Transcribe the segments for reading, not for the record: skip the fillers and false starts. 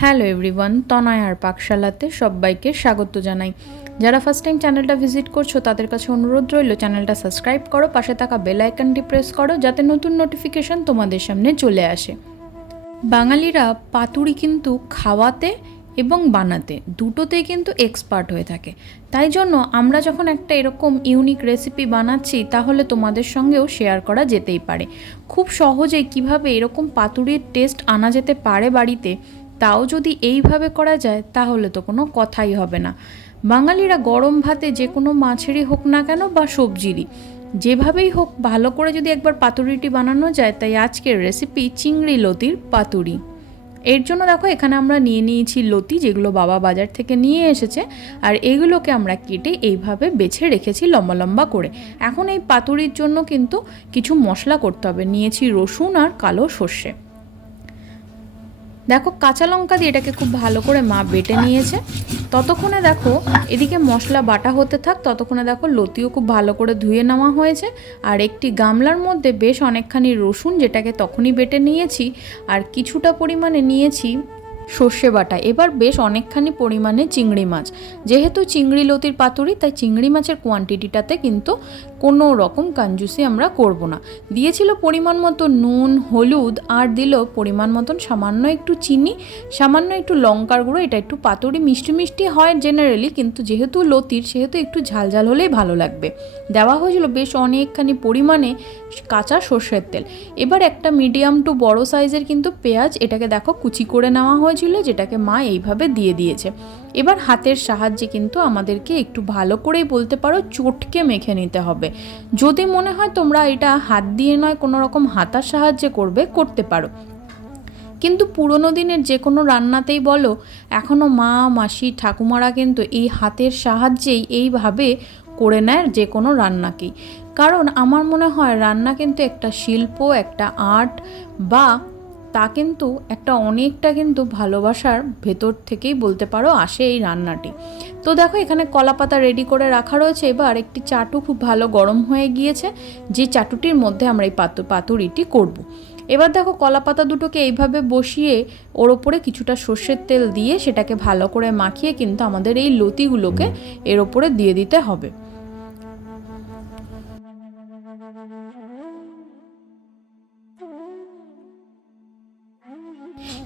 Hello everyone, তনয়ার পাকশালাতে সবাইকে স্বাগত জানাই। যারা ফার্স্ট টাইম চ্যানেলটা ভিজিট করছো তাদের কাছে অনুরোধ রইল চ্যানেলটা সাবস্ক্রাইব করো, পাশে থাকা বেল আইকনটি প্রেস করো যাতে নতুন নোটিফিকেশন তোমাদের সামনে চলে আসে। বাঙালিরা পাতুরি কিন্তু খাওয়াতে এবং বানাতে দুটোতেই কিন্তু এক্সপার্ট হয়ে থাকে। তাই জন্য আমরা যখন একটা এরকম ইউনিক রেসিপি বানাচ্ছি তাহলে তোমাদের সঙ্গেও শেয়ার করা যেতেই পারে। খুব সহজেই কিভাবে এরকম পাতুরির টেস্ট আনা যেতে পারে বাড়িতে, তাও যদি এইভাবে করা যায় তাহলে তো কোনো কথাই হবে না। বাঙালিরা গরম ভাতে যে কোনো মাছেরই হোক না কেন বা সবজিরই যেভাবেই হোক ভালো করে যদি একবার পাতুরিটি বানানো যায়, তাই আজকের রেসিপি চিংড়ি লতির পাতুরি। এর জন্য দেখো এখানে আমরা নিয়ে নিয়েছি লতি, যেগুলো বাবা বাজার থেকে নিয়ে এসেছে, আর এগুলোকে আমরা কেটে এইভাবে বেছে রেখেছি লম্বা লম্বা করে। এখন এই পাতুরির জন্য কিন্তু কিছু মশলা করতে হবে। নিয়েছি রসুন আর কালো সর্ষে। দেখো কাঁচা লঙ্কা দিয়ে এটাকে খুব ভালো করে মা বেটে নিয়েছে। ততক্ষণে দেখো এদিকে মশলা বাটা হতে থাক, ততক্ষণে দেখো লতিও খুব ভালো করে ধুয়ে নেওয়া হয়েছে। আর একটি গামলার মধ্যে বেশ অনেকখানি রসুন, যেটাকে তখনই বেটে নিয়েছি, আর কিছুটা পরিমাণে নিয়েছি সর্ষে বাটা। এবার বেশ অনেকখানি পরিমাণে চিংড়ি মাছ, যেহেতু চিংড়ি লতির পাতুরি তাই চিংড়ি মাছের কোয়ান্টিটিটাতে কিন্তু কোনো রকম কাঞ্জুসি আমরা করব না। দিয়েছিল পরিমাণ মতো নুন, হলুদ, আর দিল পরিমাণ মতন সামান্য একটু চিনি, সামান্য একটু লঙ্কার গুঁড়ো। এটা একটু পাতুরি মিষ্টি মিষ্টি হয় জেনারেলি, কিন্তু যেহেতু লতির সেহেতু একটু ঝাল ঝাল হলেই ভালো লাগবে। দেওয়া হয়েছিল বেশ অনেকখানি পরিমাণে কাঁচা সর্ষের তেল। এবার একটা মিডিয়াম টু বড় সাইজের কিন্তু পেঁয়াজ, এটাকে দেখো কুচি করে নেওয়া হয়েছিল, যেটাকে মা এইভাবে দিয়ে দিয়েছে। এবার হাতের সাহায্যে কিন্তু আমাদেরকে একটু ভালো করেই বলতে পারো চটকে মেখে নিতে হবে। যদি মনে হয় তোমরা এটা হাত দিয়ে নয় কোনো রকম হাতার সাহায্যে করতে পারো, কিন্তু পুরনো দিনের যে কোনো রান্নাতেই বলো, এখনও মা, মাসি, ঠাকুমারা কিন্তু এই হাতের সাহায্যেই এইভাবে করে নেয় যে কোনো রান্নাকেই। কারণ আমার মনে হয় রান্না কিন্তু একটা শিল্প, একটা আর্ট, বা তা কিন্তু একটা অনেকটা কিন্তু ভালোবাসার ভেতর থেকেই বলতে পারো আসে এই রান্নাটি। তো দেখো এখানে কলা পাতা রেডি করে রাখা রয়েছে। এবার একটি চাটু খুব ভালো গরম হয়ে গিয়েছে, যে চাটুটির মধ্যে আমরা এই পাতুরিটি করব। এবার দেখো কলা পাতা দুটোকে এইভাবে বসিয়ে ওর ওপরে কিছুটা সর্ষের তেল দিয়ে সেটাকে ভালো করে মাখিয়ে কিন্তু আমাদের এই লতিগুলোকে এর ওপরে দিয়ে দিতে হবে।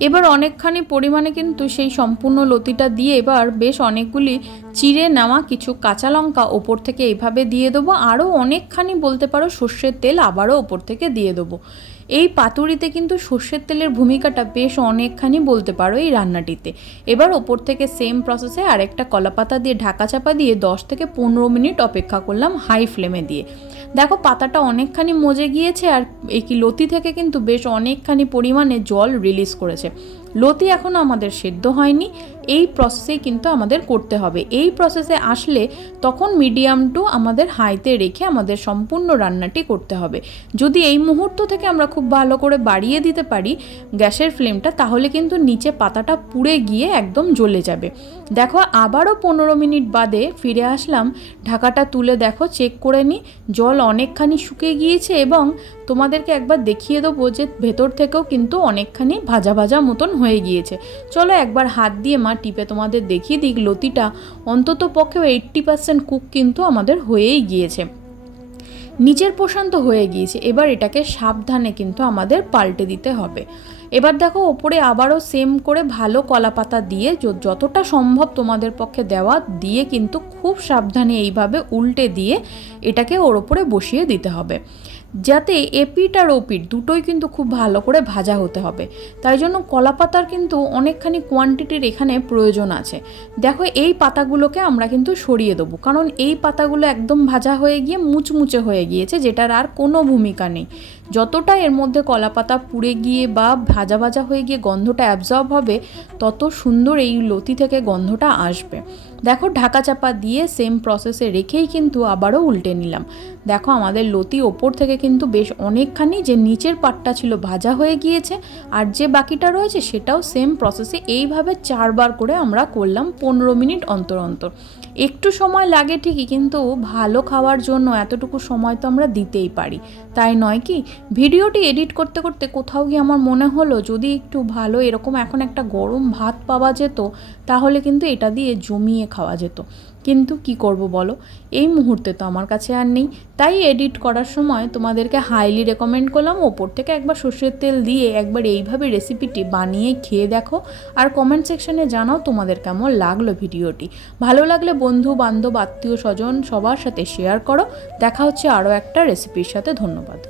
এবার অনেকখানি পরিমাণে কিন্তু সেই সম্পূর্ণ লতিটা দিয়ে এবার বেশ অনেকগুলি চিড়ে নেওয়া কিছু কাঁচা লঙ্কা ওপর থেকে এইভাবে দিয়ে দেবো। আরও অনেকখানি বলতে পারো সর্ষের তেল আবারও ওপর থেকে দিয়ে দেবো। এই পাতুরিতে কিন্তু সর্ষের তেলের ভূমিকাটা বেশ অনেকখানি বলতে পারো এই রান্নাটিতে। এবার ওপর থেকে সেম প্রসেসে আরেকটা কলাপাতা দিয়ে ঢাকা চাপা দিয়ে 10 থেকে 15 মিনিট অপেক্ষা করলাম হাই ফ্লেমে দিয়ে। দেখো পাতাটা অনেকখানি মজে গিয়েছে, আর এই লতি থেকে কিন্তু বেশ অনেকখানি পরিমাণে জল রিলিজ করেছে। লতি এখনও আমাদের সেদ্ধ হয়নি, এই প্রসেসেই কিন্তু আমাদের করতে হবে। এই প্রসেসে আসলে তখন মিডিয়াম টু আমাদের হাইতে রেখে আমাদের সম্পূর্ণ রান্নাটি করতে হবে। যদি এই মুহূর্ত থেকে আমরা খুব ভালো করে বাড়িয়ে দিতে পারি গ্যাসের ফ্লেমটা, তাহলে কিন্তু নিচে পাতাটা পুড়ে গিয়ে একদম জ্বলে যাবে। দেখো আবারও 15 মিনিট বাদে ফিরে আসলাম, ঢাকাটা তুলে দেখো চেক করে নিই, জল অনেকখানি শুকিয়ে গিয়েছে এবং তোমাদেরকে একবার দেখিয়ে দেবো যে ভেতর থেকেও কিন্তু অনেকখানি ভাজা ভাজা মতন হয়ে গিয়েছে। চলো একবার হাত দিয়ে মা টিপে তোমাদের দেখিয়ে দিক, লতিটা অন্তত পক্ষেও 80% কুক কিন্তু আমাদের হয়েই গিয়েছে, নিচের পোর্শন তো হয়ে গিয়েছে। এবার এটাকে সাবধানে কিন্তু আমাদের পাল্টে দিতে হবে। এবার দেখো ওপরে আবারও সেম করে ভালো কলা পাতা দিয়ে যতটা সম্ভব তোমাদের পক্ষে দেওয়া দিয়ে কিন্তু খুব সাবধানে এইভাবে উল্টে দিয়ে এটাকে ওর ওপরে বসিয়ে দিতে হবে, যাতে এপিট আর ওপিট দুটোই কিন্তু খুব ভালো করে ভাজা হতে হবে। তাই জন্য কলা পাতার কিন্তু অনেকখানি কোয়ান্টিটির এখানে প্রয়োজন আছে। দেখো এই পাতাগুলোকে আমরা কিন্তু সরিয়ে দেবো, কারণ এই পাতাগুলো একদম ভাজা হয়ে গিয়ে মুচমুচে হয়ে গিয়েছে, যেটার আর কোনো ভূমিকা নেই। যতটা এর মধ্যে কলা পাতা পুড়ে গিয়ে বা ভাজা ভাজা হয়ে গিয়ে গন্ধটা অ্যাবজর্ব হবে, তত সুন্দর এই লতি থেকে গন্ধটা আসবে। দেখো ঢাকা চাপা দিয়ে সেম প্রসেসে রেখেই কিন্তু আবারও উল্টে নিলাম। দেখো আমাদের লতি ওপর থেকে কিন্তু বেশ অনেকখানি যে নিচের পাটটা ছিল ভাজা হয়ে গিয়েছে, আর যে বাকিটা রয়েছে সেটাও সেম প্রসেসে এইভাবে 4 বার করে আমরা করলাম 15 মিনিট অন্তর অন্তর। একটু সময় লাগে ঠিকই, কিন্তু ভালো খাওয়ার জন্য এতটুকু সময় তো আমরা দিতেই পারি, তাই নয় কি? ভিডিওটি এডিট করতে করতে কোথাও গিয়ে আমার মনে হলো যদি একটু ভালো এরকম এখন একটা গরম ভাত পাওয়া যেত তাহলে কিন্তু এটা দিয়ে জমিয়ে খাওয়া যেত, কিন্তু কি করব বলো, এই মুহূর্তে তো আমার কাছে আর নেই। তাই এডিট করার সময় তোমাদেরকে হাইলি রেকমেন্ড করলাম ওপর থেকে একবার সর্ষের তেল দিয়ে একবার এইভাবে রেসিপিটি বানিয়ে খেয়ে দেখো, আর কমেন্ট সেকশনে জানাও তোমাদের কেমন লাগলো ভিডিওটি। ভালো লাগলে বন্ধু বান্ধব আত্মীয় স্বজন সবার সাথে শেয়ার করো। দেখা হচ্ছে আরও একটা রেসিপির সাথে। ধন্যবাদ।